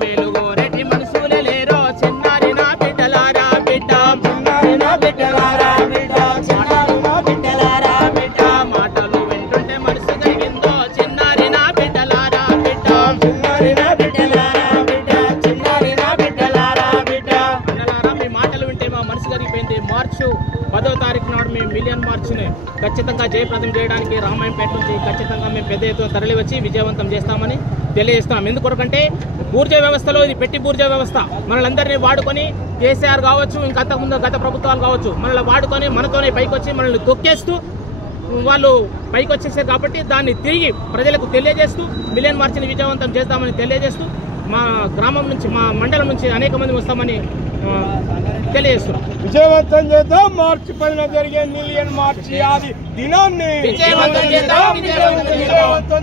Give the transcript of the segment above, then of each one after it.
మేలుగోరెడ్డి మనసులే లేరో చిన్నారి నా బిడ్డలారా బిడ్డ మాటలు వింటుంటే మనసు కలిగిందో చిన్నారి నా బిడ్డలారా బిడ్డ అన్నలారా మీ మాటలు వింటే మా మనసు కలిగిపోయింది. మార్చి 10వ తారీఖు నాడు మేము మిలియన్ మార్చ్ని ఖచ్చితంగా జయప్రదం చేయడానికి రామాయంపేట నుంచి ఖచ్చితంగా మేము పెద్ద ఎత్తున తరలి వచ్చి విజయవంతం చేస్తామని తెలియజేస్తున్నాం. ఎందుకొరకంటే బూర్జా వ్యవస్థలో ఇది పెట్టి బూర్జా వ్యవస్థ. మనల్ని వాడుకొని కేసీఆర్ కావచ్చు, ఇంకంతకుముందు గత ప్రభుత్వాలు కావచ్చు, మనల్ని వాడుకొని మనతోనే పైకి వచ్చి మనల్ని తొక్కేస్తూ వాళ్ళు పైకి వచ్చేసారు. కాబట్టి దాన్ని తిరిగి ప్రజలకు తెలియజేస్తూ మిలియన్ మార్చిని విజయవంతం చేస్తామని తెలియజేస్తూ మా గ్రామం నుంచి మా మండలం నుంచి అనేక మంది వస్తామని తెలియజేస్తున్నాం. విజయవంతం చేద్దాం. మార్చి 10న జరిగే మిలియన్ మార్చి ఆది దినాన్ని విజయవంతం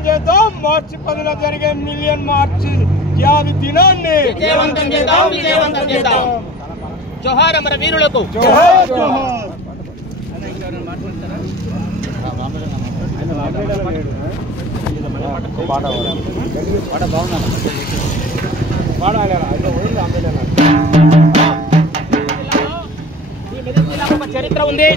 చేద్దాం. మార్చి 10న జరిగే మిలియన్ మార్చి ఆది దినాన్ని విజయవంతం చేద్దాం. జోహార్ అమర వీరులకు. ఒక చరిత్ర ఉంది.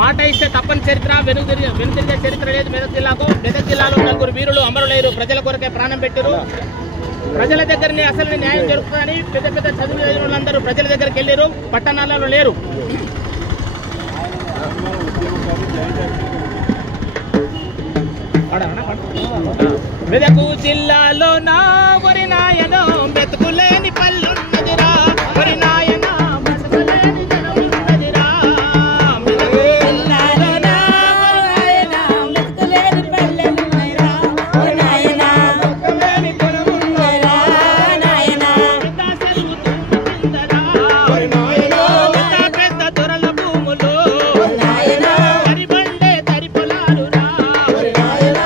మాట ఇస్తే తప్పని చరిత్ర, వెనుతిరిగే చరిత్ర లేదు మెదక్ జిల్లాకు. మెదక్ జిల్లాలో 4 వీరులు అమరులైరు, ప్రజల కొరకే ప్రాణం పెట్టారు. ప్రజల దగ్గరనే అసలు న్యాయం జరుగుతుందని పెద్ద పెద్ద చదివిన వాళ్ళందరూ ప్రజల దగ్గరికి వెళ్ళారు, పట్టణాలలో లేరు. మెదకు జిల్లాలో నా వరి నాయనో మెతుకులేని పల్లున్నదిరా, వరి నాయన మసకలేని జనమున్నదిరా. మెదకు జిల్లాలో నా నాయన మెతుకులేని పల్లెలున్నదిరా, వరి నాయన మసకలేని జనమున్నదిరా. నాయన పెద్ద సెలవు తుండుతుందరా, వరి నాయన పెద్ద దొరల భూములు, వరి నాయన వరి బండే తరి పొలాలురా, వరి నాయన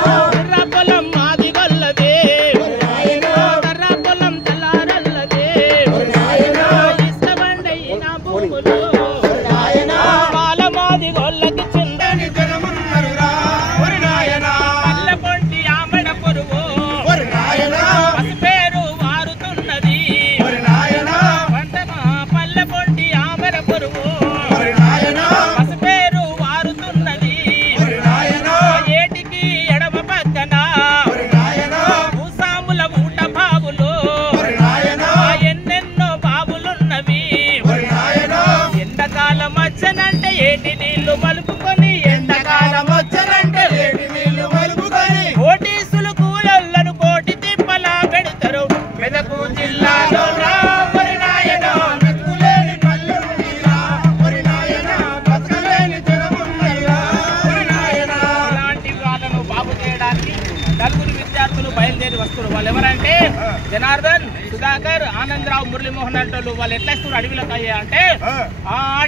వాళ్ళు ఎవరంటే జనార్దన్, సుధాకర్, ఆనందరావు, మురళీమోహన్ అంటోళ్ళు. వాళ్ళు ఎట్లా ఇస్తారు అడవిలోకి అయ్యా అంటే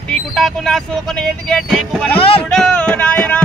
టీకుటాకు నా సోకును ఎదిగే టేకు వనముడు నాయనా.